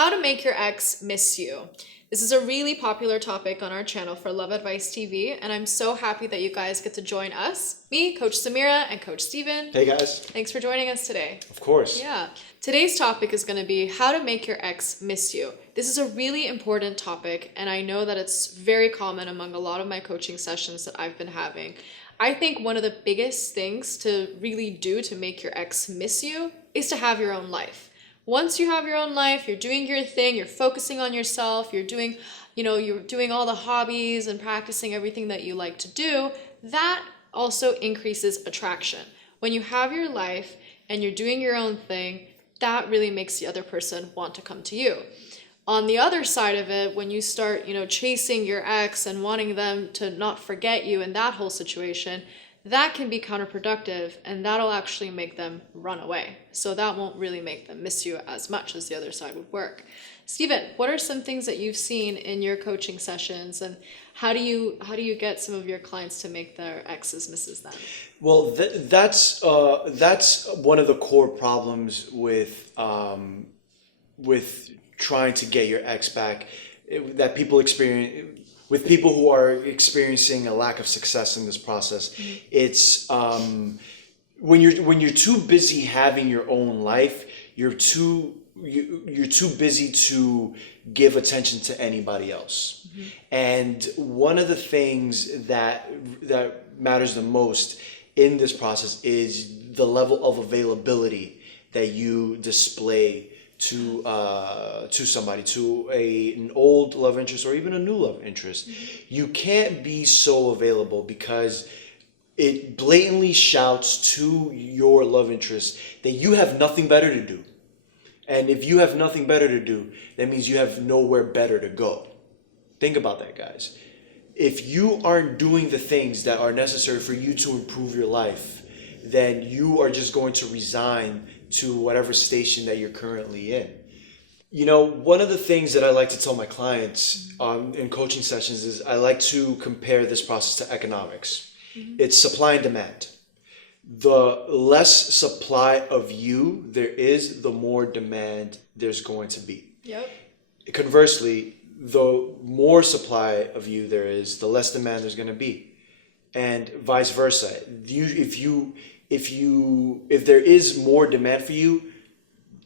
How to make your ex miss you. This is a really popular topic on our channel for Love Advice TV, and I'm so happy that you guys get to join us. Me, Coach Samira, and Coach Steven. Hey guys. Thanks for joining us today. Of course. Yeah. Today's topic is going to be how to make your ex miss you. This is a really important topic, and I know that it's very common among a lot of my coaching sessions that I've been having. I think one of the biggest things to really do to make your ex miss you is to have your own life. Once you have your own life, you're doing your thing, you're focusing on yourself, you're doing all the hobbies and practicing everything that you like to do, that also increases attraction. When you have your life and you're doing your own thing, that really makes the other person want to come to you. On the other side of it, when you start, chasing your ex and wanting them to not forget you in that whole situation, that can be counterproductive, and that'll actually make them run away. So that won't really make them miss you as much as the other side would work. Steven, what are some things that you've seen in your coaching sessions, and how do you get some of your clients to make their exes misses them? Well, that's one of the core problems with trying to get your ex back that people experience. With people who are experiencing a lack of success in this process, it's when you're too busy having your own life, you're too busy to give attention to anybody else. And one of the things that matters the most in this process is the level of availability that you display to somebody, to an old love interest or even a new love interest. You can't be so available because it blatantly shouts to your love interest that you have nothing better to do. And if you have nothing better to do, that means you have nowhere better to go. Think about that, guys. If you aren't doing the things that are necessary for you to improve your life, then you are just going to resign to whatever station that you're currently in. One of the things that I like to tell my clients in coaching sessions is I like to compare this process to economics. It's supply and demand. The less supply of you there is, the more demand there's going to be. Yep. Conversely, the more supply of you there is, the less demand there's going to be, and vice versa. If there is more demand for you,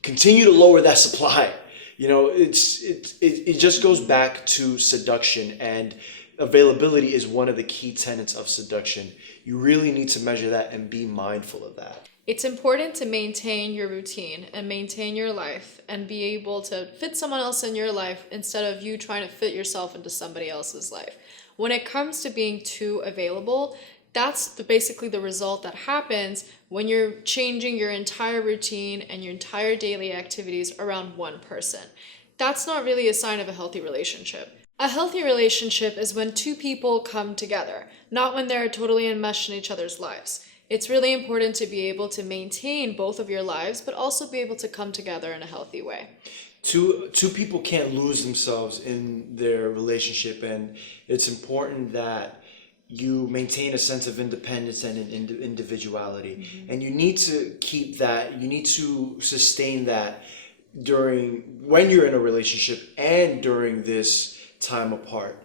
continue to lower that supply. It just goes back to seduction, and availability is one of the key tenets of seduction. You really need to measure that and be mindful of that. It's important to maintain your routine and maintain your life and be able to fit someone else in your life instead of you trying to fit yourself into somebody else's life. When it comes to being too available, that's basically the result that happens when you're changing your entire routine and your entire daily activities around one person. That's not really a sign of a healthy relationship. A healthy relationship is when two people come together, not when they're totally enmeshed in each other's lives. It's really important to be able to maintain both of your lives, but also be able to come together in a healthy way. Two people can't lose themselves in their relationship, and it's important that you maintain a sense of independence and individuality. And you need to keep that, you need to sustain that when you're in a relationship and during this time apart.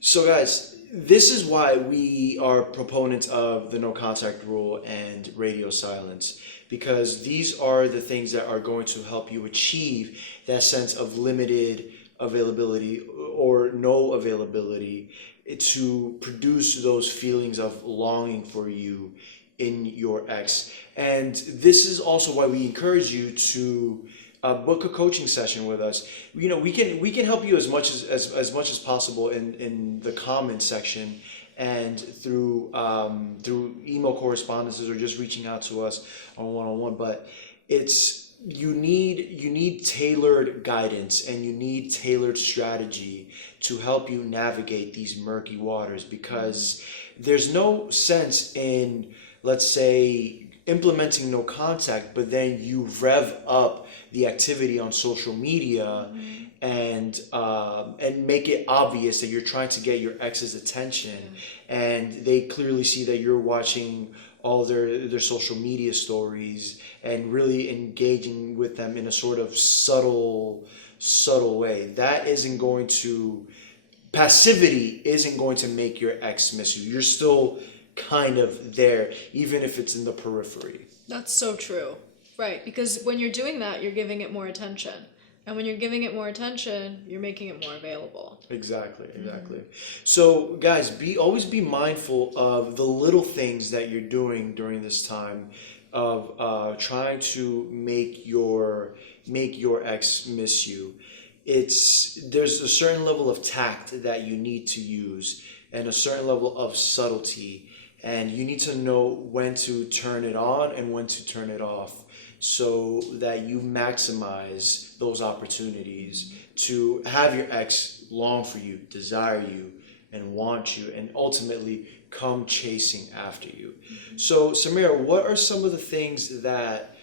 So guys, this is why we are proponents of the no contact rule and radio silence, because these are the things that are going to help you achieve that sense of limited availability or no availability, to produce those feelings of longing for you in your ex. And this is also why we encourage you to book a coaching session with us. We can help you as much as possible in the comment section and through email correspondences or just reaching out to us on one-on-one. But you need tailored guidance, and you need tailored strategy to help you navigate these murky waters, because there's no sense in, let's say, implementing no contact, but then you rev up the activity on social media and make it obvious that you're trying to get your ex's attention, and they clearly see that you're watching all their social media stories and really engaging with them in a sort of subtle subtle way. Passivity isn't going to make your ex miss you. You're still kind of there, even if it's in the periphery. That's so true. Right, because when you're doing that, you're giving it more attention. And when you're giving it more attention, you're making it more available. Exactly. So guys, always be mindful of the little things that you're doing during this time of trying to make your ex miss you. There's a certain level of tact that you need to use and a certain level of subtlety, and you need to know when to turn it on and when to turn it off so that you maximize those opportunities to have your ex long for you, desire you, and want you, and ultimately come chasing after you. So Samira, what are some of the things that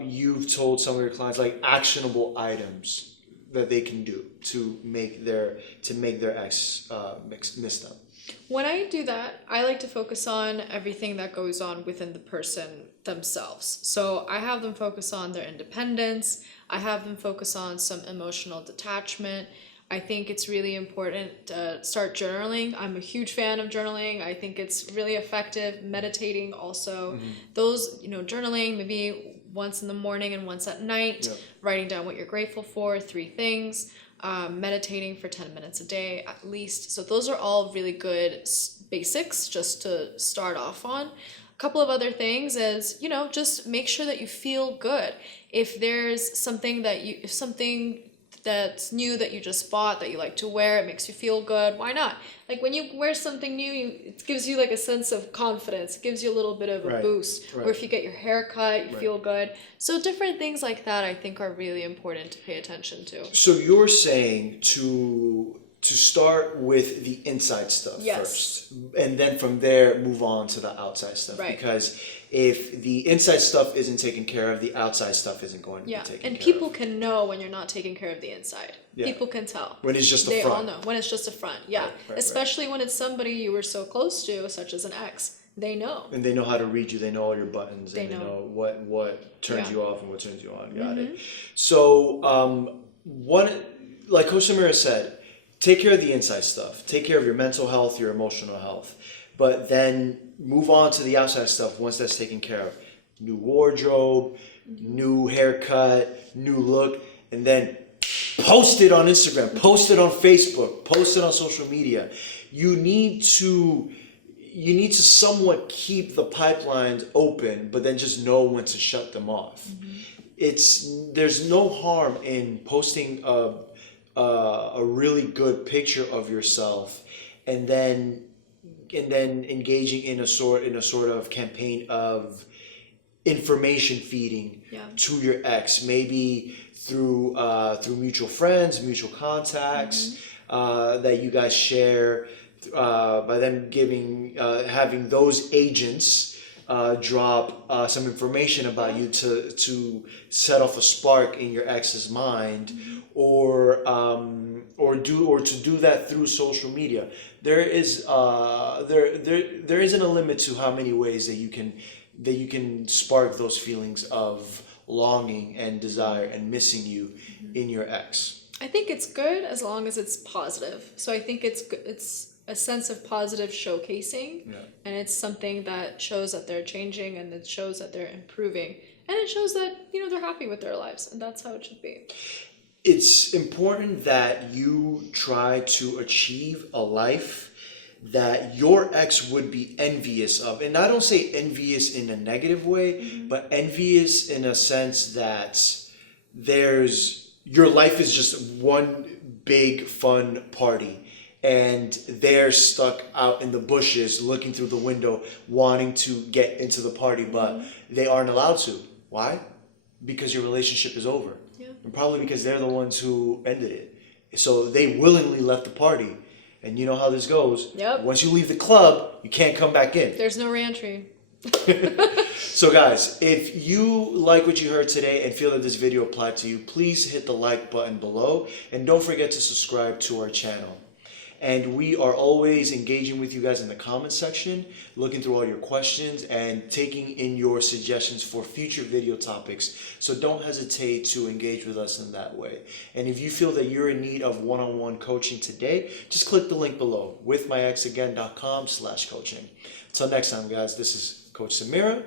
you've told some of your clients, like actionable items that they can do to make their ex miss them? When I do that, I like to focus on everything that goes on within the person themselves. So I have them focus on their independence. I have them focus on some emotional detachment. I think it's really important to start journaling. I'm a huge fan of journaling. I think it's really effective. Meditating also. Those, journaling maybe once in the morning and once at night, writing down what you're grateful for, 3 things. Meditating for 10 minutes a day at least. So those are all really good basics just to start off on. A couple of other things is, just make sure that you feel good. If there's something that's new that you just bought that you like to wear, it makes you feel good, why not? Like when you wear something new, it gives you like a sense of confidence. It gives you a little bit of a boost. Or if you get your hair cut, you feel good. So different things like that I think are really important to pay attention to. So you're saying to start with the inside stuff first, and then from there move on to the outside stuff. Right. Because if the inside stuff isn't taken care of, the outside stuff isn't going to be taken care of. And people can know when you're not taking care of the inside. Yeah. People can tell. When it's just a front. They all know. When it's just a front, yeah. Especially when it's somebody you were so close to, such as an ex. They know. And they know how to read you. They know all your buttons. They know what turns you off and what turns you on. Got it. So, like Coach Samira said, take care of the inside stuff. Take care of your mental health, your emotional health. But then move on to the outside stuff once that's taken care of. New wardrobe, new haircut, new look, and then post it on Instagram, post it on Facebook, post it on social media. You need to somewhat keep the pipelines open, but then just know when to shut them off. There's no harm in posting a really good picture of yourself and then engaging in a sort of campaign of information feeding to your ex, maybe through mutual friends, mutual contacts that you guys share, by them having those agents drop some information about you to set off a spark in your ex's mind, or to do that through social media. There isn't a limit to how many ways that you can spark those feelings of longing and desire and missing you in your ex. I think it's good as long as it's positive. So I think it's a sense of positive showcasing, and it's something that shows that they're changing, and it shows that they're improving, and it shows that they're happy with their lives, and that's how it should be. It's important that you try to achieve a life that your ex would be envious of, and I don't say envious in a negative way, but envious in a sense that your life is just one big fun party. And they're stuck out in the bushes looking through the window wanting to get into the party, but they aren't allowed to. Why? Because your relationship is over. Yeah. And probably because they're the ones who ended it. So they willingly left the party. And you know how this goes. Yep. Once you leave the club, you can't come back in. There's no reentry. So guys, if you like what you heard today and feel that this video applied to you, please hit the like button below. And don't forget to subscribe to our channel. And we are always engaging with you guys in the comment section, looking through all your questions and taking in your suggestions for future video topics. So don't hesitate to engage with us in that way. And if you feel that you're in need of one-on-one coaching today, just click the link below, withmyexagain.com/coaching. Until next time, guys, this is Coach Samira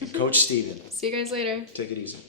and Coach Steven. See you guys later. Take it easy.